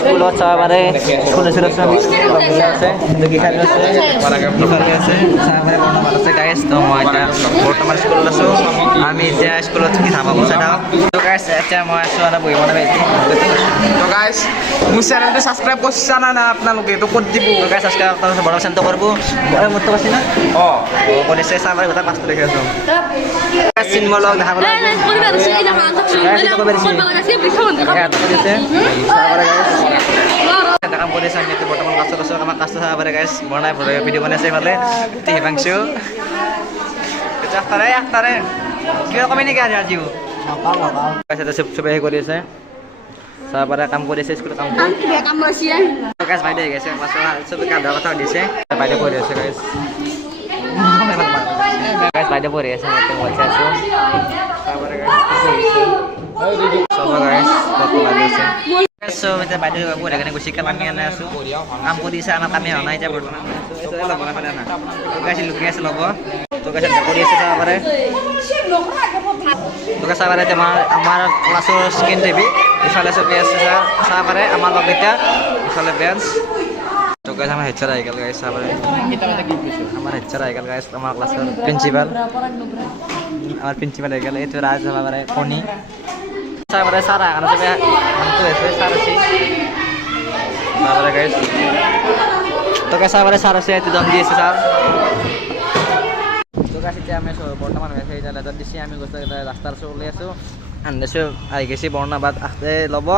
স্কুলত চাবাৰে স্কুল আছে গিখালি আছে গিখালি আছে চাবাৰে বৰ্তমান আছে গাইছ তো মই এতিয়া বৰ্তমান স্কুলত আছোঁ আমি এতিয়া স্কুলত কি ধাবা বচাই থাকোঁ তো গাইছ এতিয়া মই আছোঁ আৰু বহিব নাপাইছোঁ তো গাইছ মোৰ চেনেলটো ছাবস্ক্ৰাইব কৰিছা না আপোনালোকে তো ক'ত দিব তো গাইছ ছাবস্ক্ৰাইব আপোনালোকে বড় চেণ্টাৰ কৰিব মোৰটো আছে না কৰিছে চাবাৰে গোটেই পাঁচটো দেখি আছোঁ চিনেমা লগ দেখা পালে কাম কৰিছে আমি বৰ্তমান ক্লাছত আছোঁ আমাৰ ক্লাছটো চাব পাৰে গাইছ বনাই ভিডিঅ' বনাইছে এইফালে হিমাংশু আখতাৰে কিবা কমে নেকি আজিও চবে হেৰি কৰি আছে চাব পাৰে কাম কৰি আছে স্কুলত কাম গাইছ বাইদেউ আহি গৈছে চবে কামৰ কথা সুধিছে বাইদেউ পঢ়ি আছে গাইছ বাইদেউ পঢ়ি আছে মই মোবাইল চাই আছোঁ চব গাইছ So, kita baju aku ada kena gosip kami anak su. Kamu di sana kami anak aja berdua. Itu lah mana pada anak. Tukar siluknya selobo. Tukar siapa di sana pada. Tukar saya pada cuma amar kelas skin TV. Misalnya biasa saya pada amar log kita. Misalnya bias. Tukar sama header aja guys saya pada. Kita pada gitu. Amar header aja guys amar kelas principal. Amar principal aja itu Raj sama pada Poni. Saya pada Sarah karena saya mantu ya Sarah sih. Nah pada guys. Tuh guys saya pada Sarah sih itu dong dia sesar. Tuh guys itu kami so বর্তমান হয়েছে এটা letter দিছি আমি গোস্ত রাস্তার so উলাই আছো আন্দেছো আই গেছি বর্ণা বাদ আখতে লব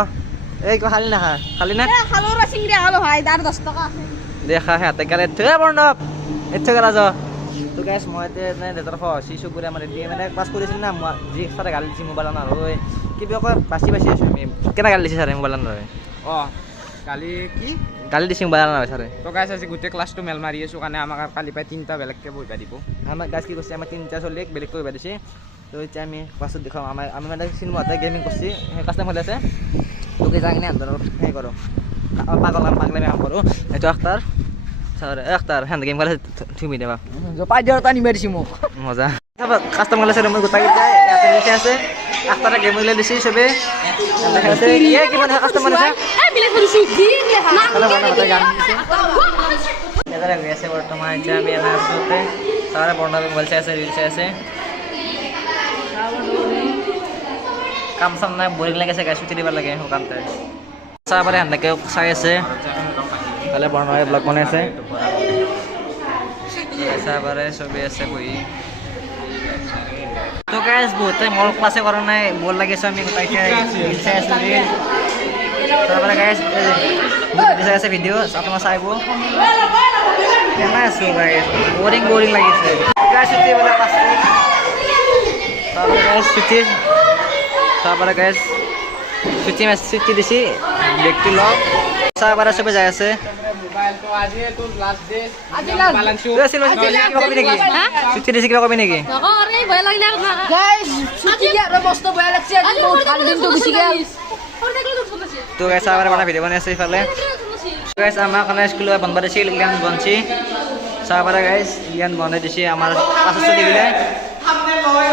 এই কো খালি না খালি না খালো রা সিংড়া খালো ভাই 10 টাকা আছে দেখা হাতে গেলে থে বর্ণা এতে গলা যা তো গাইস মই তে লেটার ফ শিশু পুরে আমার দিয়ে মানে পাস করেছিল না জি সারা গালি দিছি মোবাইল না রয় কি বিয়া বাসি আছো আমি কেনা গালি দিছি স্যার মোবাইল না রয় কালি কি গালি দিছি মোবাইল না স্যার তো গাইছ আজি গোটেই ক্লাছটো মেল মাৰি আছো কাৰণে আমাক কালি পাই তিনটা বেলেগকে বহিবা দিব আমার গাছ কি করছে আমার তিনটা চলে বেলেগ কইবা দিছে তো এতিয়া আমি ক্লাছত দেখাম আমি মানে সিনেমাতে গেমিং করছি সেই কাস্টম হলে আছে তোকে যাগিনে আন্দর হে করো পাগল পাগলামি কাম করো এটা Akhtar sir Akhtar hand game খেলে তুমি দেবা পাই দিও টানি মেরেছি মোক মজা কাস্টম হলে স্যার মই গোটাই যায় এতে লিখে আছে আখতারে গেম হলে দিছি সবে দেখা আছে এ কি মানে কাস্টম মানে এ বিলে করছি দিন লেখা না তাহলে বানা বাতা গান দিছে এদারে গেছে বর্তমানে যে আমি এনা আসতে সারা বর্ণা মোবাইল আছে রিলস আছে কাম সাম না বোরিং লাগেছে গাছ উঠি দিবা লাগে কামতে সাবারে হান্দাকে চাই আছে তাহলে বর্ণায় ব্লগ বনাইছে সাবারে ছবি আছে বহি তো গাইস বহুতে মোর ক্লাসে করা নাই বোর লাগেছে আমি গোটাইতে রিলস আছে রিল তারপরে গাইস দিছে আছে ভিডিও আপনারা চাইবো কেনা আছো গাইস বোরিং লাগিছে গাইস ছুটি বলা পাঁচটা তারপরে গাইস ছুটি দিছি দেখতে লও সাবারে সবে যায় আছে মোবাইল তো আজি তো লাস্ট ডে আজি লাস্ট বালান্সু কবি নাকি ছুটি দিছি কিবা কবি নাকি আরে ভয় লাগলে গাইস ছুটি কি আর মস্ত ভয় লাগছে আজ বহুত কাল দিন তো বেশি গেল তো গাইস সাবারে বানা ভিডিও বানাইছে ইফালে গাইস আমার কানে স্কুলে বন্ধ দিছিল জ্ঞান বনছি সাবারে গাইস জ্ঞান বনাই দিছি আমার ক্লাস চলি গেলে থাম্বনেল লয়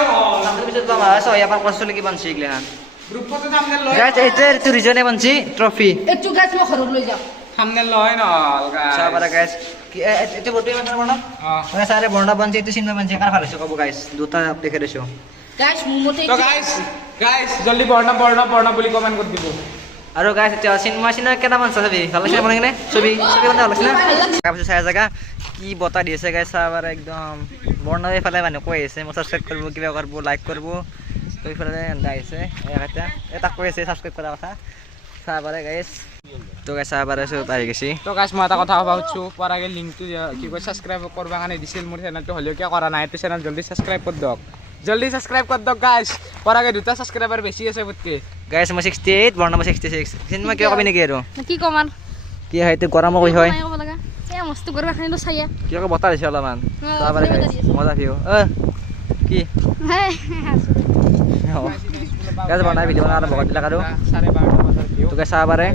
সামনে পিছত তো আমার সয় আমার ক্লাস চলি কি বনছি গেলে গ্রুপ ফটো থাম্বনেল লয় গাইস এইতে তো রিজনে বনছি ট্রফি একটু গাইস মই ঘরক লৈ যাও থাম্বনেল লয় না গাইস সাবারে গাইস কি এতে বটি মানে বনা মানে সারে বন্ডা বনছি তো সিনেমা বনছি কার ফালেছো কব গাইস দুটা দেখে দেছো গাইস মুমতে তো গাইস জলদি বর্ণা বলি কমেন্ট করে দিব আৰু গাইস এতিয়া সিনেমা কেটা মান চাবি ভাল লাগছে মানে কিনে ছবি বন্ধ ভাল লাগছে না কাপছে চাই জায়গা কি বতা দিছে গাইস সাবাৰ একদম বৰ্ণা এফালে মানে কৈ আছে মই সাবস্ক্ৰাইব কৰিব কিবা কৰিব লাইক কৰিব তো এফালে গাইছে এটা কৈ আছে সাবস্ক্ৰাইব কৰা কথা সাবাৰে গাইস তো গাইস সাবাৰে সব পাই গেছি তো গাইস মই এটা কথা কবা হচ্ছু পরাগে লিংকটো কি কই সাবস্ক্রাইব করবা কানে দিছিল মোর চ্যানেলটো হলিও কি করা নাই তো চ্যানেল জলদি সাবস্ক্রাইব কর দক গাইস পরাগে দুটা সাবস্ক্রাইবার বেশি আছে বুতকে গাইস মই 68 বৰ্ণা 66 সিনেমা কিয় কবি নেকি আৰু কি কমান কি হয়তো গৰম কই হয় এ মস্ত কৰবা খানি তো ছায়া কিয় বতা দিছে অলপমান সাবাৰে গাইস মজা ভিউ কি হ্যাঁ গাইস বনাই ভিডিও বনাৰ বহুত বিলাক আৰু 12:30 বজাত ভিউ তো গাইস সাবাৰে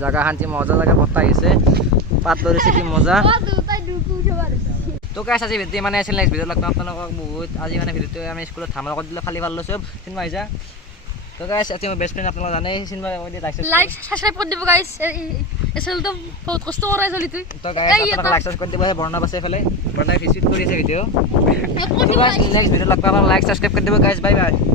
জায়গা শান্তি মজা জায়গা বতা আহিছে পাত ধৰিছে কি মজা তো গাইস আজি ভিডিও মানে আছিল নেক্সট ভিডিও লাগতো আপোনালোকক বহুত আজি মানে ভিডিওটো আমি স্কুলত ধামাল কৰি দিলে ফালি ভাল লৈছো চিনেমা আহিছা তো গাইছ আজি মোৰ বেষ্ট ফ্ৰেণ্ড আপোনালোকে জানে চিনবা লাইক সাবস্ক্ৰাইব কৰি দিব গাইস এসলটো বহুত কষ্ট কৰে চলিতে তো গাইছ আপোনালোকে লাইক সাবস্ক্ৰাইব কৰি দিব বৰ্ণা আছে এফালে বৰ্ণাই ভিজিট কৰিছে ভিডিঅ' তো গাইছ নেক্সট ভিডিঅ' লগ পাম লাইক সাবস্ক্ৰাইব কৰি দিব গাইছ বাই বাই